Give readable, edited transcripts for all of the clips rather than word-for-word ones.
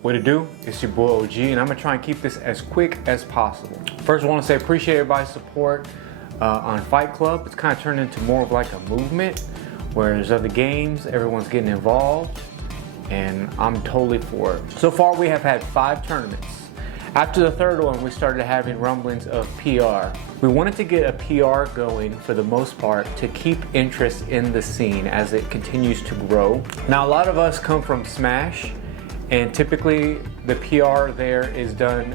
What it do? It's your boy OG, and I'm gonna try and keep this as quick as possible. First, I want to say appreciate everybody's support on Fight Club. It's kind of turned into more of like a movement where there's other games, everyone's getting involved, and I'm totally for it. So far, we have had 5 tournaments. After the third one, we started having rumblings of PR. We wanted to get a PR going for the most part to keep interest in the scene as it continues to grow. Now, a lot of us come from Smash, and typically the PR there is done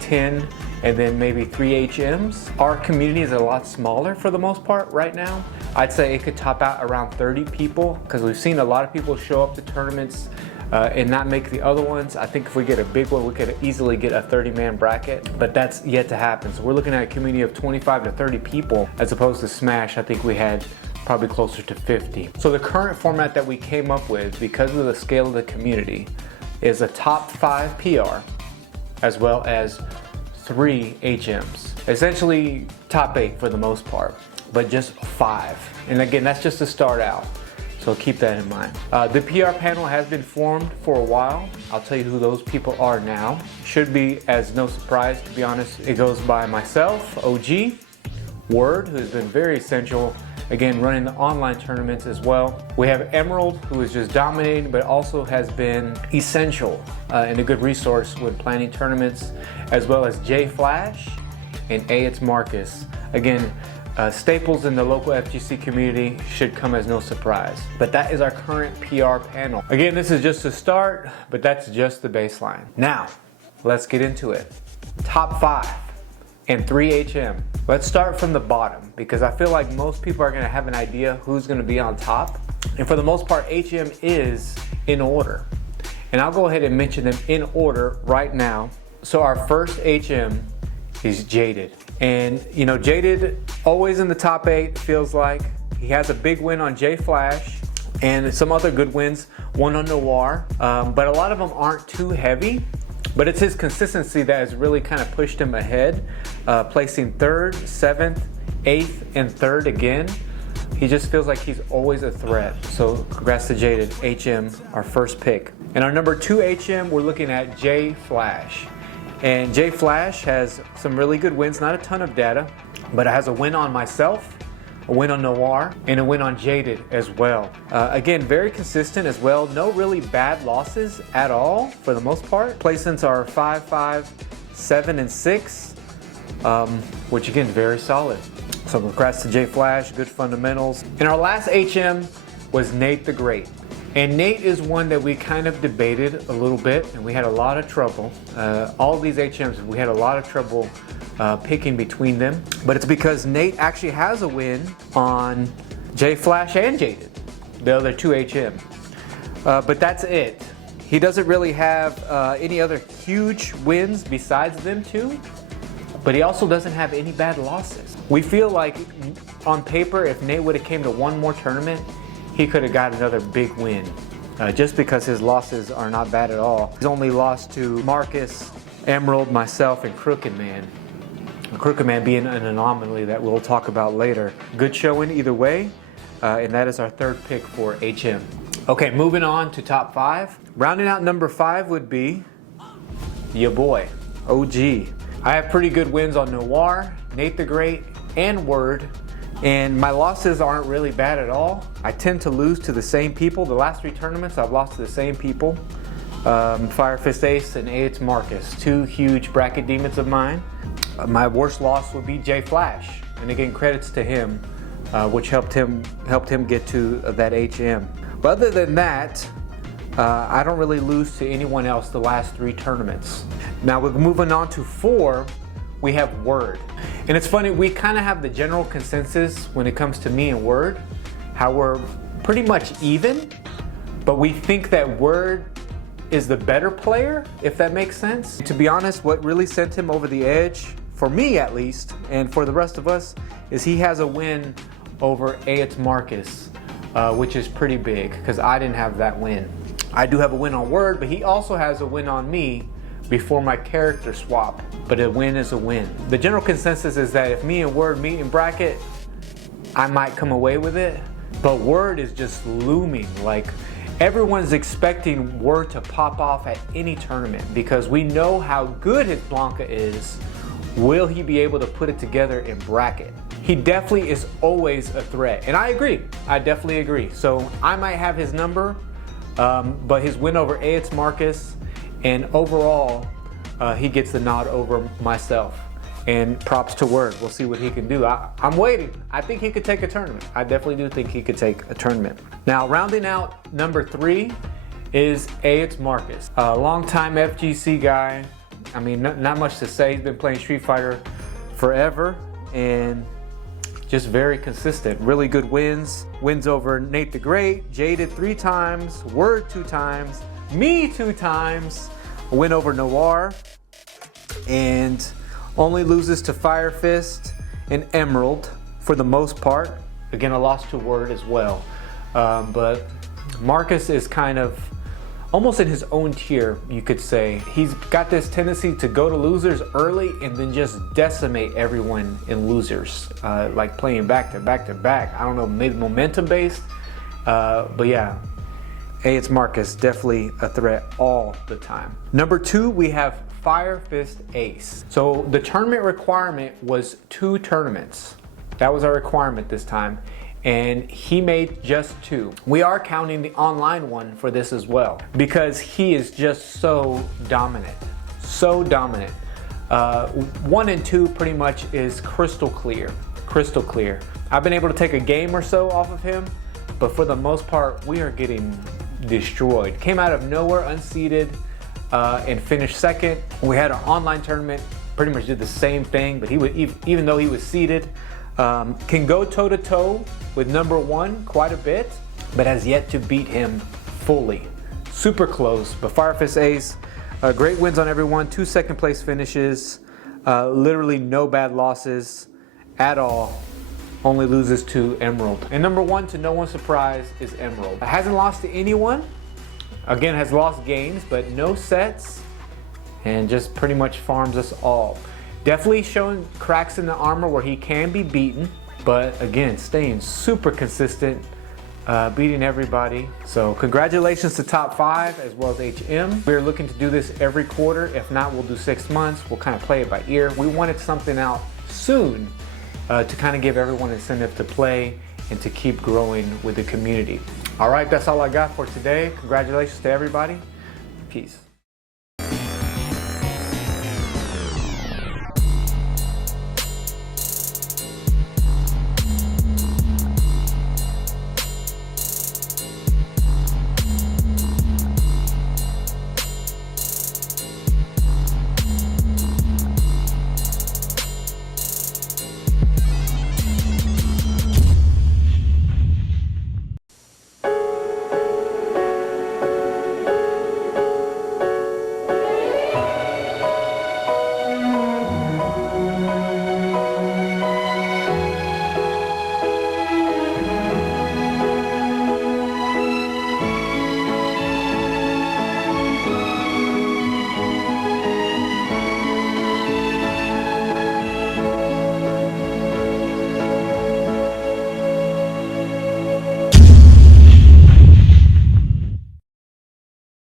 10 and then maybe 3 HMs. Our community is a lot smaller for the most part right now. I'd say it could top out around 30 people because we've seen a lot of people show up to tournaments and not make the other ones. I think if we get a big one, we could easily get a 30-man bracket, but that's yet to happen. So we're looking at a community of 25 to 30 people as opposed to Smash. I think we had probably closer to 50. So the current format that we came up with, because of the scale of the community, is a top 5 PR as well as 3 HMs. Essentially top 8 for the most part, but just 5. And again, that's just to start out. So keep that in mind. The PR panel has been formed for a while. I'll tell you who those people are now. Should be as no surprise, to be honest. It goes by myself, OG, Word, who has been very essential, again, running the online tournaments as well. We have Emerald, who is just dominating, but also has been essential and a good resource when planning tournaments, as well as J Flash and A It's Marcus. Again, staples in the local FGC community, should come as no surprise. But that is our current PR panel. Again, this is just a start, but that's just the baseline. Now, let's get into it. Top 5 and 3 HM. Let's start from the bottom because I feel like most people are gonna have an idea who's gonna be on top. And for the most part, HM is in order. And I'll go ahead and mention them in order right now. So our first HM is Jaded. And you know, Jaded, always in the top 8, feels like. He has a big win on J Flash and some other good wins, one on Noir. But a lot of them aren't too heavy. But it's his consistency that has really kind of pushed him ahead, placing 3rd, 7th, 8th, and 3rd again. He just feels like he's always a threat. So congrats to Jaded, HM, our first pick. And our number 2 HM, we're looking at J Flash. And J Flash has some really good wins, not a ton of data, but it has a win on myself, a win on Noir, and a win on Jaded as well. Again, very consistent as well. No really bad losses at all for the most part. Placements are 5, 5, 7, and 6, which again, very solid. So congrats to J Flash, good fundamentals. And our last HM was Nate the Great. And Nate is one that we kind of debated a little bit, and we had a lot of trouble. All these HMs, we had a lot of trouble picking between them, but it's because Nate actually has a win on J Flash and Jaded, the other 2 HM. But that's it. He doesn't really have any other huge wins besides them 2, but he also doesn't have any bad losses. We feel like on paper, if Nate would have came to one more tournament, he could have got another big win, just because his losses are not bad at all. He's only lost to Marcus, Emerald, myself, and Crooked Man. Crooked Man being an anomaly that we'll talk about later. Good showing either way, and that is our 3rd pick for HM. Okay, moving on to top 5. Rounding out number 5 would be your boy, OG. I have pretty good wins on Noir, Nate the Great, and Word, and my losses aren't really bad at all. I tend to lose to the same people. The last 3 tournaments, I've lost to the same people. Fire Fist Ace and A It's Marcus, 2 huge bracket demons of mine. My worst loss would be J Flash, and again, credits to him, which helped him get to that HM. But other than that, I don't really lose to anyone else the last 3 tournaments. Now we're moving on to 4. We have Word. And it's funny, we kind of have the general consensus when it comes to me and Word, how we're pretty much even, but we think that Word is the better player, if that makes sense. To be honest, what really sent him over the edge, for me at least, and for the rest of us, is he has a win over A It's Marcus, which is pretty big, because I didn't have that win. I do have a win on Word, but he also has a win on me before my character swap, but a win is a win. The general consensus is that if me and Word meet in bracket, I might come away with it, but Word is just looming. Like, Everyone's expecting Word to pop off at any tournament because we know how good his Blanca is. Will he be able to put it together in bracket? He definitely is always a threat, and I agree. I definitely agree. So I might have his number, but his win over Sf6 Marcus, and overall, he gets the nod over myself. And props to Word. We'll see what he can do. I'm waiting. I think he could take a tournament. I definitely do think he could take a tournament. Now, rounding out number 3 is Sf6 Marcus, a longtime FGC guy. I mean, not much to say. He's been playing Street Fighter forever and just very consistent. Really good wins. Wins over Nate the Great, Jaded 3 times, Word 2 times, me 2 times, a win over Noir, and only loses to Fire Fist and Emerald for the most part. Again, a loss to Word as well. But Marcus is kind of almost in his own tier, you could say. He's got this tendency to go to losers early and then just decimate everyone in losers, like playing back to back to back. I don't know, maybe momentum based, but yeah, Sf6 Marcus definitely a threat all the time. Number 2, we have Fire Fist Ace. So the tournament requirement was 2 tournaments. That was our requirement this time, and he made just 2. We are counting the online one for this as well because he is just so dominant, so dominant. 1 and 2 pretty much is crystal clear, crystal clear. I've been able to take a game or so off of him, but for the most part, we are getting destroyed. Came out of nowhere unseeded and finished second. We had an online tournament, pretty much did the same thing, but he would, even though he was seeded, can go toe to toe with number 1 quite a bit, but has yet to beat him fully. Super close, but Fire Fist Ace, great wins on everyone, 2 second place finishes, literally no bad losses at all. Only loses to Emerald. And number 1, to no one's surprise, is Emerald. Hasn't lost to anyone. Again, has lost games, but no sets, and just pretty much farms us all. Definitely showing cracks in the armor where he can be beaten, but again, staying super consistent, beating everybody. So congratulations to top 5 as well as HM. We're looking to do this every quarter. If not, we'll do 6 months. We'll kind of play it by ear. We wanted something out soon to kind of give everyone incentive to play and to keep growing with the community. All right, that's all I got for today. Congratulations to everybody. Peace.